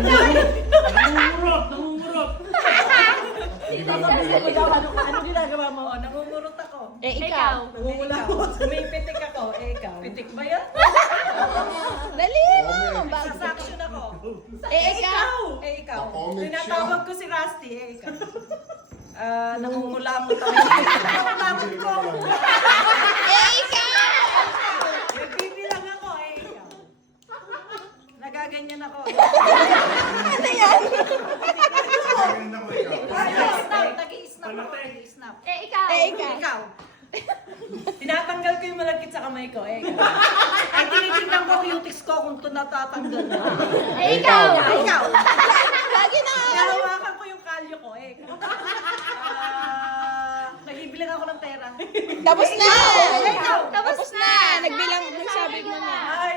Nangungurot. Ano ginagawa mo? Nangungurot ako. Ikaw. Nangungulamot. May pitik ako. Ikaw. Pitik ba yan? Dali mo. Sasaksyon ako. Ikaw. Ikaw. Comment siya. Tinatawag ko si Rusty. Ikaw. Nangungulamot ako. Nangungulamot ko. Ikaw. Nagbibilang ako. Ikaw. Nagaganyan ako. Ganun ako ikaw. Nag-i-snap ako. Nag-i-snap. Ikaw. Ikaw. Tinatanggal ko yung malagkit sa kamay ko. Ikaw. Ay, tinitingnan ko yung tics ko kung ito natatanggal na. Ikaw. Ikaw. Lagi na. Nahawakan ko yung kalyo ko. Ikaw. Nagibilang ako ng pera. Tapos na. Ikaw. Tapos na. Nagbilang. Nagsabi mo na. Ay,